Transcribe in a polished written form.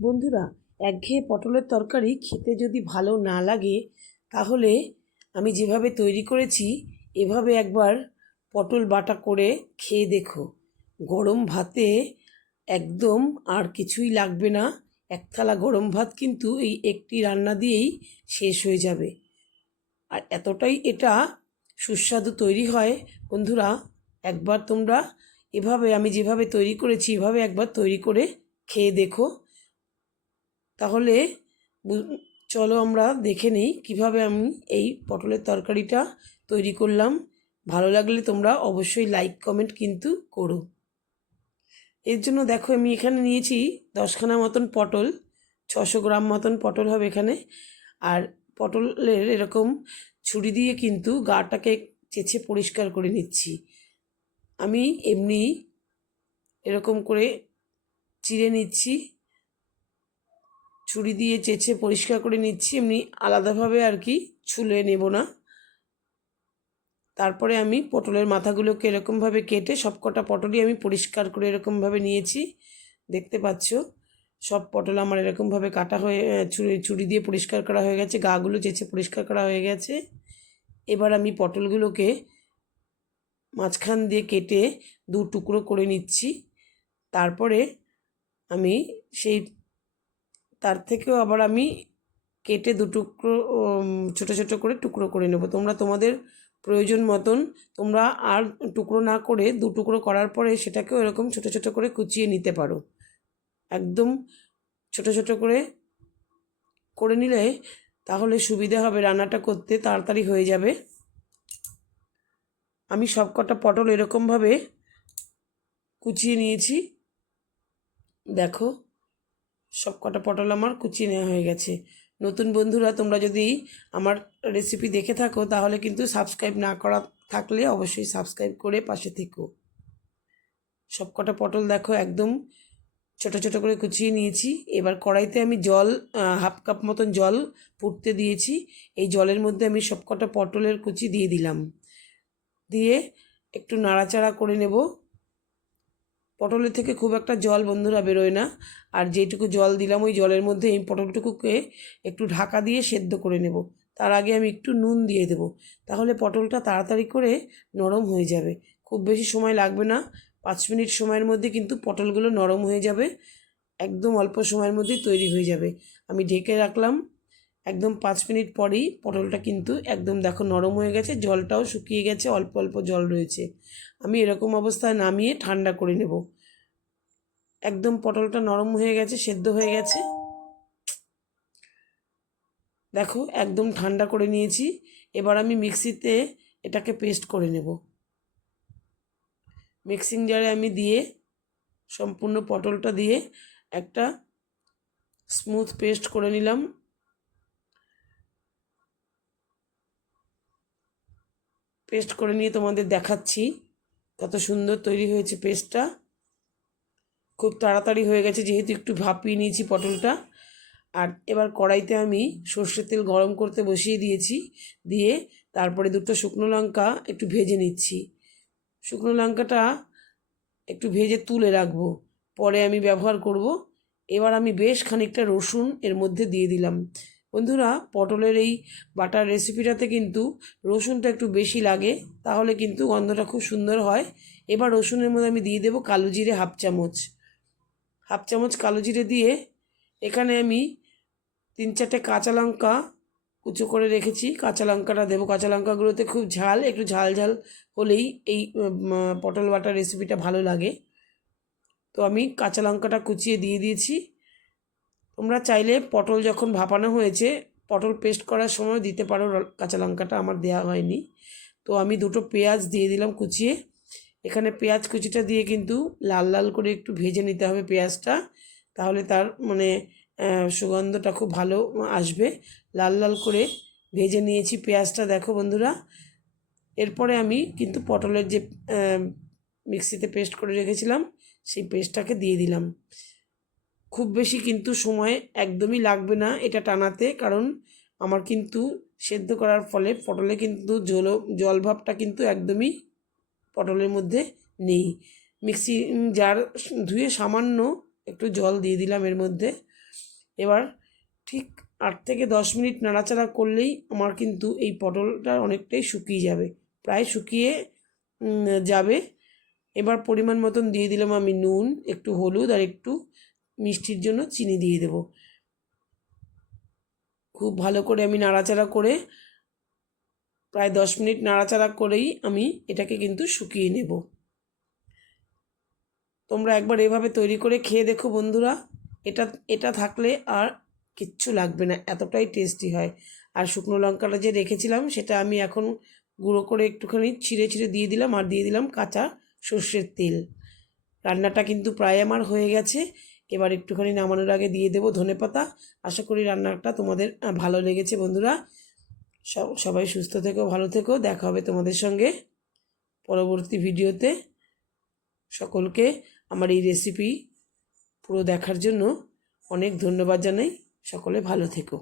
বন্ধুরা, একঘেয়ে পটলের তরকারি খেতে যদি ভালো না লাগে তাহলে আমি যেভাবে তৈরি করেছি এভাবে একবার পটল বাটা করে খেয়ে দেখো। গরম ভাতে একদম আর কিছুই লাগবে না। এক থালা গরম ভাত কিন্তু এই একটি রান্না দিয়েই শেষ হয়ে যাবে। আর এতটাই এটা সুস্বাদু তৈরি হয় বন্ধুরা, একবার তোমরা এভাবে আমি যেভাবে তৈরি করেছি এভাবে একবার তৈরি করে খেয়ে দেখো। তাহলে চলো আমরা দেখে নিই কীভাবে আমি এই পটলের তরকারিটা তৈরি করলাম। ভালো লাগলে তোমরা অবশ্যই লাইক কমেন্ট কিন্তু করো। এর জন্য দেখো আমি এখানে নিয়েছি 10খানা মতন পটল, 600 গ্রাম মতন পটল হবে এখানে। আর পটলের এরকম ছুরি দিয়ে কিন্তু গাটাকে চেঁচে পরিষ্কার করে নিচ্ছি। আমি এমনি এরকম করে চিড়ে নিচ্ছি, ছুরি দিয়ে চেঁচে পরিষ্কার করে নিচ্ছি, এমনি আলাদাভাবে আর কি ছুলে নেব না। তারপরে আমি পটলের মাথাগুলোকে এরকমভাবে কেটে সবকটা পটলই আমি পরিষ্কার করে এরকমভাবে নিয়েছি। দেখতে পাচ্ছ সব পটল আমার এরকমভাবে কাটা হয়ে ছুরি দিয়ে পরিষ্কার করা হয়ে গেছে, গাগুলো চেঁচে পরিষ্কার করা হয়ে গেছে। এবার আমি পটলগুলোকে মাঝখান দিয়ে কেটে 2 টুকরো করে নিচ্ছি। তারপরে আমি তার থেকেও আবার আমি কেটে 2 টুকরো ছোটো ছোটো করে টুকরো করে নেব। তোমরা তোমাদের প্রয়োজন মতন তোমরা আর টুকরো না করে 2 টুকরো করার পরে সেটাকেও এরকম ছোটো ছোটো করে কুচিয়ে নিতে পারো। একদম ছোটো ছোটো করে নিলে তাহলে সুবিধা হবে, রান্নাটা করতে তাড়াতাড়ি হয়ে যাবে। আমি সবকটা পটল এরকমভাবে কুচিয়ে নিয়েছি। দেখো সবকটা পটল আমার কুচিয়ে নেওয়া হয়ে গেছে। নতুন বন্ধুরা তোমরা যদি আমার রেসিপি দেখে থাকো তাহলে কিন্তু সাবস্ক্রাইব না করা থাকলে অবশ্যই সাবস্ক্রাইব করে পাশে থেকো। সবকটা পটল দেখো একদম ছোটো ছোটো করে কুচিয়ে নিয়েছি। এবার কড়াইতে আমি জল 1/2 কাপ মতন জল ফুটতে দিয়েছি। এই জলের মধ্যে আমি সবকটা পটলের কুচি দিয়ে দিলাম, দিয়ে একটু নাড়াচাড়া করে নেব। পটলের থেকে খুব একটা জল বন্ধুরা বেরোয় না, আর যেটুকু জল দিলাম ওই জলের মধ্যে এই পটলটুকুকে একটু ঢাকা দিয়ে সেদ্ধ করে নেব। তার আগে আমি একটু নুন দিয়ে দেব, তাহলে পটলটা তাড়াতাড়ি করে নরম হয়ে যাবে। খুব বেশি সময় লাগবে না, 5 মিনিট সময়ের মধ্যে কিন্তু পটলগুলো নরম হয়ে যাবে। একদম অল্প সময়ের মধ্যেই তৈরি হয়ে যাবে। আমি ঢেকে রাখলাম, একদম 5 মিনিট পরেই পটলটা কিন্তু একদম দেখো নরম হয়ে গেছে, জলটাও শুকিয়ে গেছে, অল্প অল্প জল রয়েছে। আমি এরকম অবস্থায় নামিয়ে ঠান্ডা করে নেব। একদম পটলটা নরম হয়ে গেছে, সেদ্ধ হয়ে গেছে। দেখো একদম ঠান্ডা করে নিয়েছি। এবার আমি মিক্সিতে এটাকে পেস্ট করে নেব। মিক্সিং জারে আমি দিয়ে সম্পূর্ণ পটলটা দিয়ে একটা স্মুথ পেস্ট করে নিলাম। পেস্ট করে নিয়ে তোমাদের দেখাচ্ছি কত সুন্দর তৈরি হয়েছে পেস্টটা। খুব তাড়াতাড়ি হয়ে গেছে যেহেতু একটু ভাপিয়ে নিয়েছি পটলটা। আর এবার কড়াইতে আমি সর্ষের তেল গরম করতে বসিয়ে দিয়েছি, দিয়ে তারপরে 2টো শুকনো লঙ্কা একটু ভেজে নিচ্ছি। শুকনো লঙ্কাটা একটু ভেজে তুলে রাখবো, পরে আমি ব্যবহার করব। এবার আমি বেশ খানিকটা রসুন এর মধ্যে দিয়ে দিলাম। বন্ধুরা, পটলের এই বাটার রেসিপিটাতে কিন্তু রসুনটা একটু বেশি লাগে, তাহলে কিন্তু গন্ধটা খুব সুন্দর হয়। এবার রসুনের মধ্যে আমি দিয়ে দেবো কালো জিরে 1/2 চামচ। 1/2 চামচ কালো জিরে দিয়ে এখানে আমি 3-4টে কাঁচা লঙ্কা কুচো করে রেখেছি, কাঁচা লঙ্কাটা দেবো। কাঁচা লঙ্কাগুলোতে খুব ঝাল, একটু ঝাল ঝাল হলেই এই পটল বাটার রেসিপিটা ভালো লাগে। তো আমি কাঁচা লঙ্কাটা কুচিয়ে দিয়ে দিয়েছি। তোমরা চাইলে পটল যখন ভাপানো হয়েছে পটল পেস্ট করার সময় দিতে পারো কাঁচা লঙ্কাটা, আমার দেওয়া হয়নি। তো আমি 2টো পেঁয়াজ দিয়ে দিলাম কুচিয়ে। এখানে পেঁয়াজ কুচিটা দিয়ে কিন্তু লাল লাল করে একটু ভেজে নিতে হবে পেঁয়াজটা, তাহলে তার সুগন্ধটা খুব ভালো আসবে। লাল লাল করে ভেজে নিয়েছি পেঁয়াজটা, দেখো বন্ধুরা। এরপরে আমি কিন্তু পটলের যে মিক্সিতে পেস্ট করে রেখেছিলাম সেই পেস্টটাকে দিয়ে দিলাম। খুব বেশি কিন্তু সময় একদমই লাগবে না এটা টানাতে, কারণ আমার কিন্তু সেদ্ধ করার ফলে পটলে কিন্তু জল ভাবটা কিন্তু একদমই পটলের মধ্যে নেই। মিক্সি জার ধুয়ে সামান্য একটু জল দিয়ে দিলাম এর মধ্যে। এবার ঠিক 8 থেকে 10 মিনিট নাড়াচাড়া করলেই আমার কিন্তু এই পটলটা অনেকটাই শুকিয়ে যাবে, প্রায় শুকিয়ে যাবে। এবার পরিমাণ মতন দিয়ে দিলাম আমি নুন, একটু হলুদ আর একটু মিষ্টির জন্য চিনি দিয়ে দেব। খুব ভালো করে আমি নাড়াচাড়া করে প্রায় 10 মিনিট নাড়াচাড়া করেই আমি এটাকে কিন্তু শুকিয়ে নেব। তোমরা একবার এভাবে তৈরি করে খেয়ে দেখো বন্ধুরা, এটা এটা থাকলে আর কিচ্ছু লাগবে না, এতটাই টেস্টি হয়। আর শুকনো লঙ্কাটা যে রেখেছিলাম সেটা আমি এখন গুঁড়ো করে একটুখানি ছিঁড়ে ছিঁড়ে দিয়ে দিলাম, আর দিয়ে দিলাম কাঁচা সর্ষের তেল। রান্নাটা কিন্তু প্রায় আমার হয়ে গেছে। এবার একটুখানি নামানোর আগে দিয়ে দেবো ধনেপাতা। আশা করি রান্নাটা তোমাদের ভালো লেগেছে বন্ধুরা। সবাই সুস্থ থেকো, ভালো থেকো, দেখা হবে তোমাদের সঙ্গে পরবর্তী ভিডিওতে। সকলকে আমার এই রেসিপি পুরো দেখার জন্য অনেক ধন্যবাদ জানাই। সকলে ভালো থেকো।